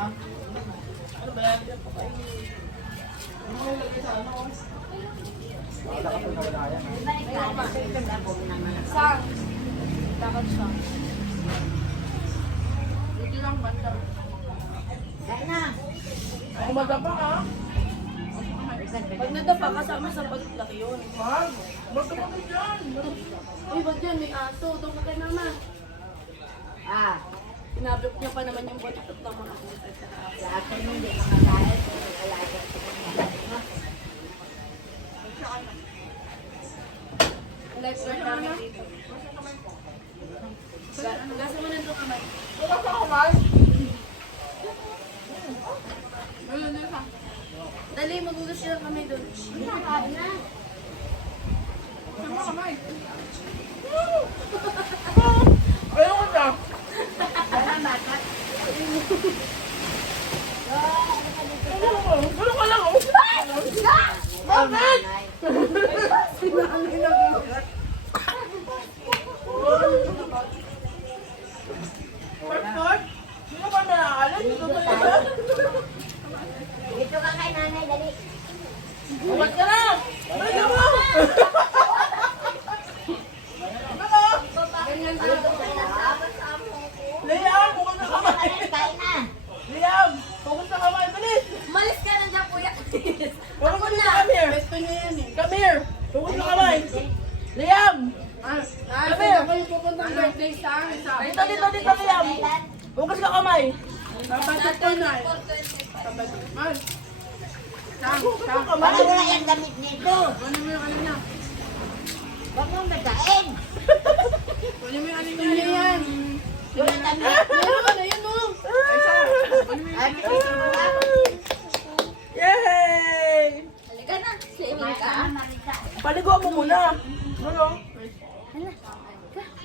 Ano ba yan? Ano mo lagay sa ano? Wala ka pa nagalayan. Sang. Dapat siya. Dito lang banda. Kaya na. Ako madapa ka? Pag nadapa, kasama sa paglaki yun. Wag! Ba't ka mo dyan? Uy, wag dyan, may aso. Doon ka kay mama. Ah, Pinablok niya pa naman yung botot ng mga pusa sa aso. sa akin hindi makakain kung alaga sa kanya. Lifeguard namin dito. Gasa mo nandun kamay. Wala ka kamay? Ayun, doon ka. Dali, magugas siya ng kamay doon. Nakakain na. Sama kamay. Ayoko na. Wala bata. Ano ka lang? Ay, nanay. Pastor? Sino ba naalan? Dito ba yan? Dito ka kay nanay, dali. Umat ka na! Balikan mo! Ganyan sa Dito ka na. Liam, bukod na kamay! Kain na. Liam, bukod na kamay! Bilis! Malis ka na dyan, kuya. Bukod na come here! Pwesto niya yan eh. Come here! Bukod na kamay! Liam! Sabi ako yung pupuntang birthday sa akin. Dito, dito, dito, Liam! Kailan? Bukod ka kamay! Kapatid ko na eh. Kapatid. Ay. Sang, sang. Wala wala yung damit nito. Ano mo yung ano niya? Huwag mong nagkain. Ano mo yung ano niya yan? Wala damit. Meron, ayun mo. Ay, may ito mo na. Yay! Halika na. Swimming ka. Marita. Paliguan mo muna. Ano?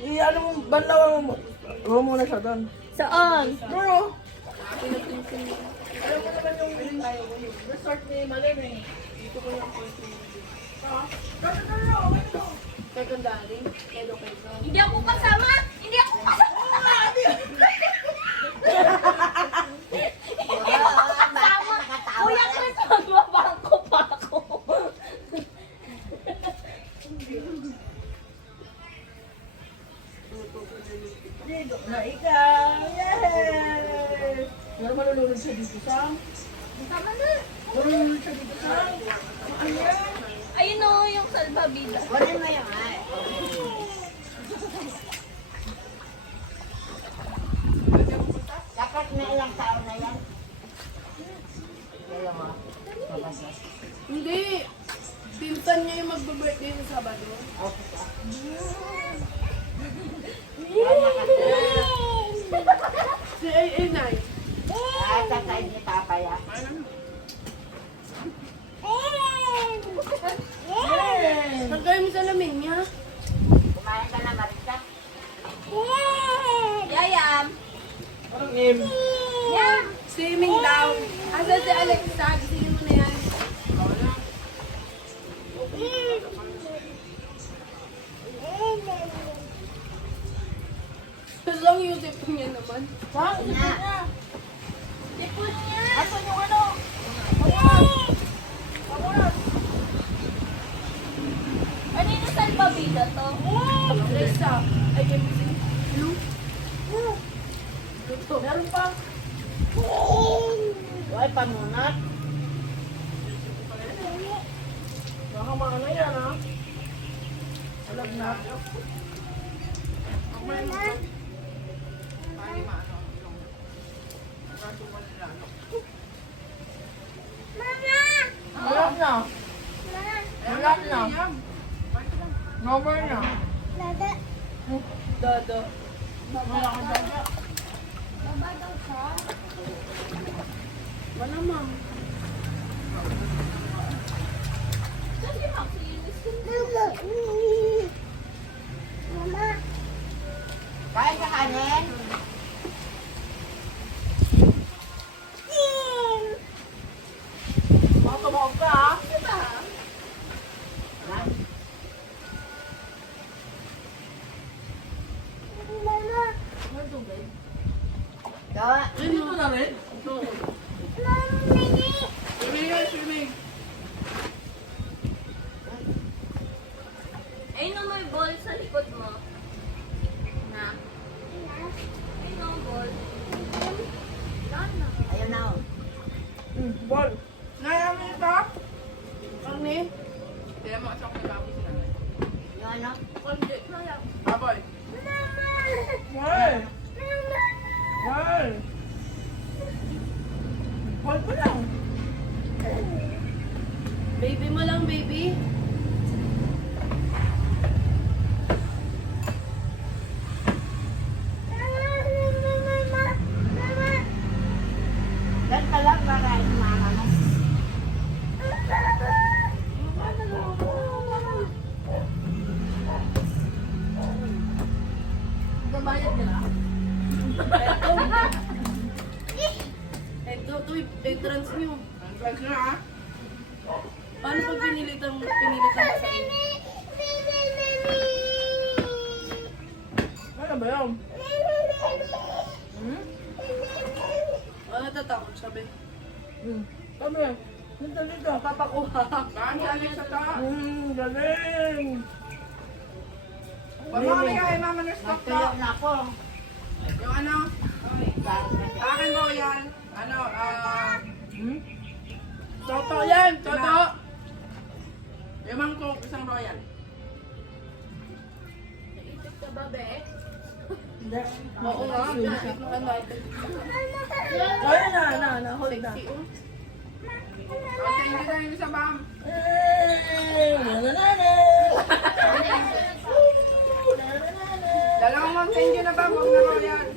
Ano mo, banlawan mo. Huwag muna siya doon. Saan? Ano? Alam mo naman yung resort ni Malim eh. Dito ko yung Secondary. Education. Hindi ako kasama! Hindi ako kasama! Kasama. Kuya Chris, magbabangko pa ako. Dito na ikaw! Yay! Pero malulunod siya dito sa... Tama na. Malulunod siya dito sa... Ano yan? Ayun o, yung salbabida. Wala mo yung ay. Dapat na ilang taon na yan. Dalawa. Mabasa. Hindi. Pinsan niya yung magbe-birthday sa Sabado. Okay ka. Si AA9. Ah, tatay ni Papa ya. Pagkaya mo salamin niya. Kumain ka na, Marita. Yayam. Parang im. Yam. Swimming daw. Asa si Alexa? Gisingin mo na yan. Lang yung sipon niya naman. Saan? Ito Na. niya. Tipon niya. Asan yung ano? Ano yung salbabida to? Alexa. Ay, can you sing? Ito, meron pa. Huwag pamunot. Baka maano yan ha. Alam na. Malap na. Malap na. Number na. Dodo. Wala ka dyan. Baba daw siya. Wala, ma'am. Kasi makinis yun. Kain ka kanin. Baka tumawag ka ha. Diba? Gawa. Dito na rin. Swimming yan, swimming. Ayun ang may ball sa likod mo. Na? Ayun ang ball. Saan na? Ayun na. Oh. Ball. Nayamin ito? Ang ni? Kaya mo asok na baboy sila. Yung ano? Hindi, kaya. Baboy. Ball. Ball. Ball ko lang. Baby mo lang, baby. Dan ka lang para yung mama mo. Babayad ka na. Ito, i-trans nyo. Ang drugs na ha? Paano pag pinilitan mo sa inyo? Ano ba yun? Ano natatakot, sabi? Kami. Nandito dito. Papakuha. Bakit galing sa taas? Galing. Huwag mo Galing. kami kay mama na stop to. Magtuyo na ako. Yung ano? Akin royal. Ano, Toto yan, Toto. yung mangkok, isang royal. Naisip ka ba, be? Oo nga, pinakit mo ka natin. Ayun na, hold na. Sexy, oh. Thank you sa ma'am. Dalawang ma'am, thank you na ba? Huwag na royal.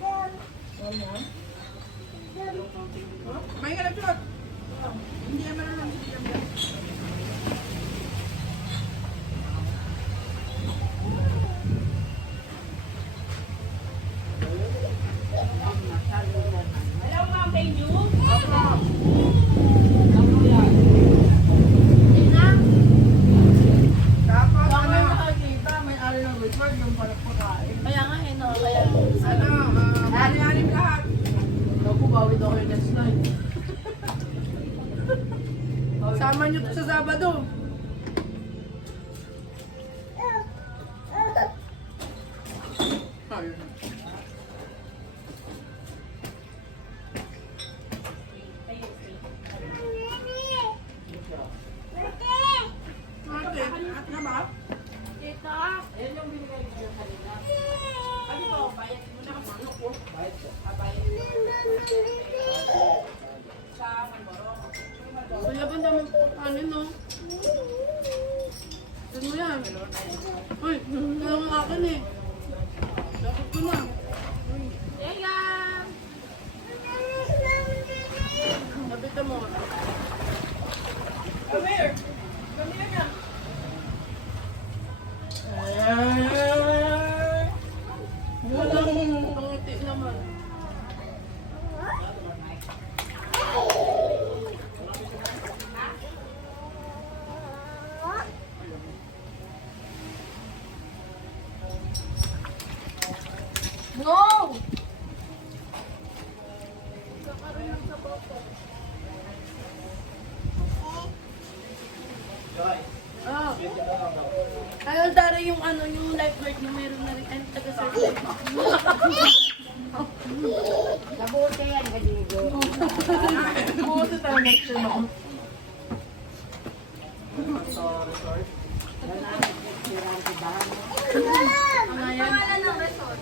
May ka na shot. Hindi naman naman si Jam. Hello, ma'am, thank you. Tapos, ano, Kaya nga, eh, no? Kaya, ano-anim lahat. ako, bawid ako yung next night. Sama nyo to sa Sabado. Ayun. Ate, at na ba? Tita. Ano ba? Bayad mo na ang ano ko. Kuya, ba naman, ano, no? Saan mo yan? Uy, kaya nga akin eh. Dapat ko na. Teka. Nabitan mo. Come here. Come here na. Pangiti naman. No! Ah. Ay, Dara, yung ano, yung lifeguard niyo, meron na rin, ay, taga-survive. Nabuti yan, Gadigo. Oo, sa talaga siya ako. Ano yan? Pangalan ng resort.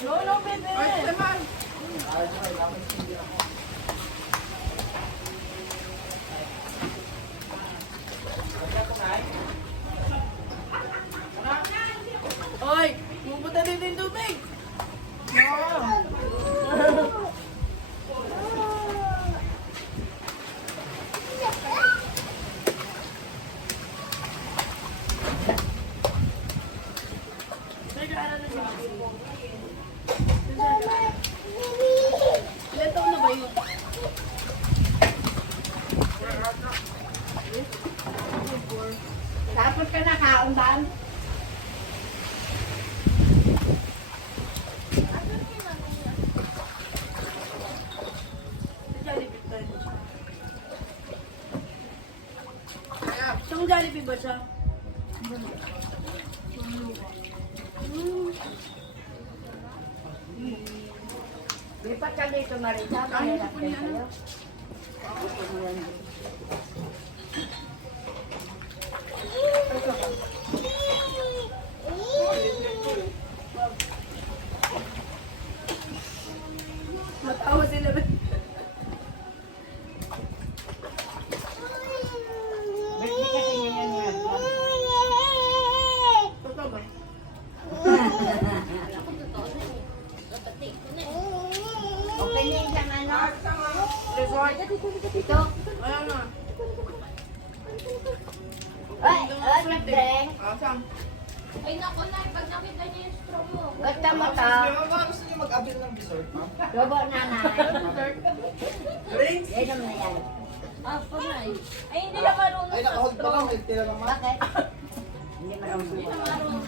Lolo, bebe! Ay, naman. Oy, pupunta dito yung tubig! Ilan taon na ba yun? Tapos ka na kaundan. Lipat ka dito, Marisa. Mahirap din sa'yo. Matawa sila. Birthday kasi ngayon niya. Totoo ba? Wala ko totoo na eh. Kapati ko na eh. Okay na isang ano. Resort. Ito. Ayan na. Ay, sweet drink. Asang. Ay naku na, pag nakita niya yung straw mo. Gasta mo to. Baka gusto niyo mag-abil ng dessert, ma'am? Robo nanay. Drinks. Inom na yan. Ah, panay. Ay, hindi na marunong Ay, sa nakahold pa straw. lang. May tira lang, ma'am. Bakit? Hindi marunong. Hindi na marunong.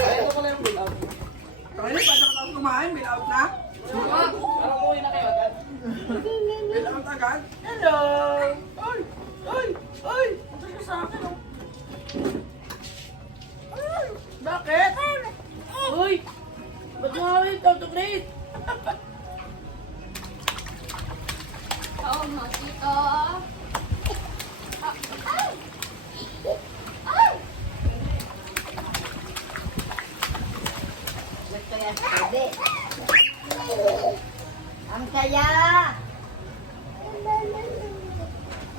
Ay, ito pala yung bill out. Kaya na, paano ka tapos kumain? Bill out na? Parang umuwi na kayo agad. Bill out agad? Hello! Ay! Ay! Ay! Punta ka sa akin, oh. Ay! Bakit? Uy! Ba't mo kami ito, Grace? Oo, makita. Ay! Ay! Gusto yan. Pwede. Ang saya.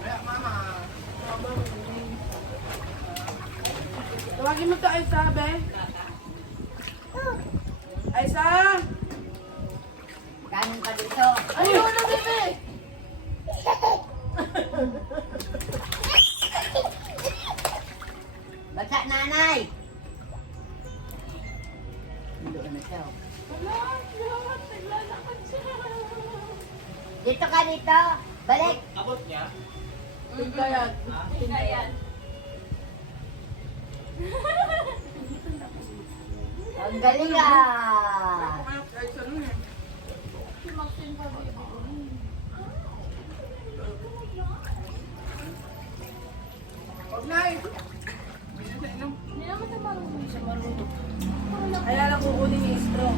Kaya, mama. Tawagin mo to, Aisa, be. Aisa! Kanin pa dito. Ayun na, bebe! Basta nanay. Doon na siya. Wala, lahat. Naglalakad siya. Dito ka dito. Balik. Abot niya? Tigayat. Tingnan yan. Ang galing ah. Aisa nun eh. Si Maxine pa baby. Huwag na eh. Hindi na sa inom. Hindi naman siya marunong. Siya marunong. Kaya lang kukunin yung straw.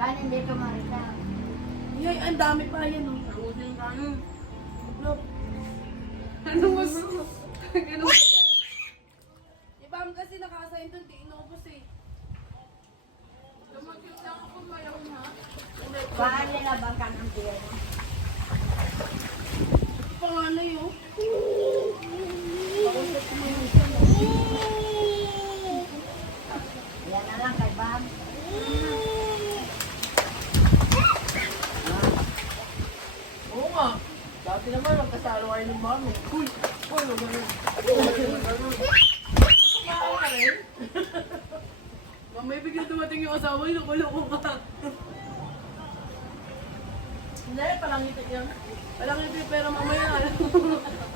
Kanin dito, Marisa. Yay, ang dami pa yan oh. Nakusin yung kanin. Look. Ano mas? Ano ba yan? Ibam kasi nakasayin doon, di inubos eh. Lumakit lang ako mayaw na. Saan nila bang kanang tiyan? Panganay oh. Yan na lang kay Bam. Oo nga. Dati naman, magkasalo kayo ng mami. Uy! Uy! Uy! Kumain ka rin? Mamaya bigla dumating yung asawa niyo, nakuloko ka. Hindi, palangiti yan. Palangiti, pero mamaya na.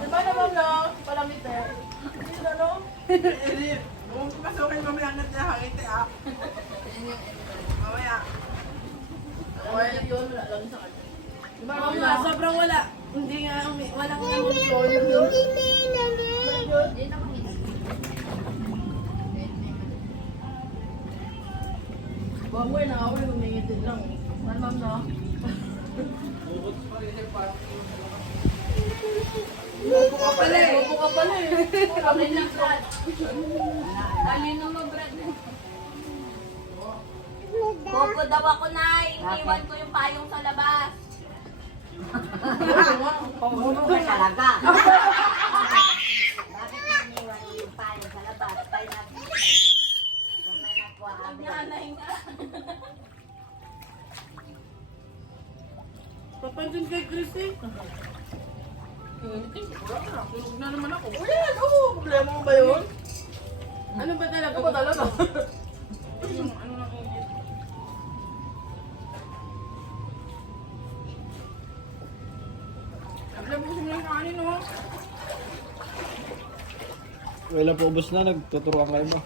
Diba naman na? Palangiti. Hindi na, no? Hindi. Kung pasukin mamaya na siya, hangiti ah. Mamaya. Wala yun, wala lang sa kanya. Diba naman na? Sobrang wala. Hindi nga, walang emosyon. Hindi na makita. Baboy na ako, humingitin lang. Ano ma'am na? Bobo ka pala eh. Bobo ka pala eh. Kami na Brad. Talino mo Brad. Popo daw ako na. Iniwan ko yung payong sa labas. Panggulo ka talaga. Bakit naniwan yung payo sa labas? Tayo natin. Kung may nakuha Ang kami. nanay nga. Papansin kay Chris eh. Wala na, tulog na naman ako. Wala na, oo. Problema mo ba yun? Ano ba talaga? Ano ba talaga? Ano na ingit? Naglabusin mo yung kanin, oh. Wala po, ubos na. Nagtuturuan kayo mo.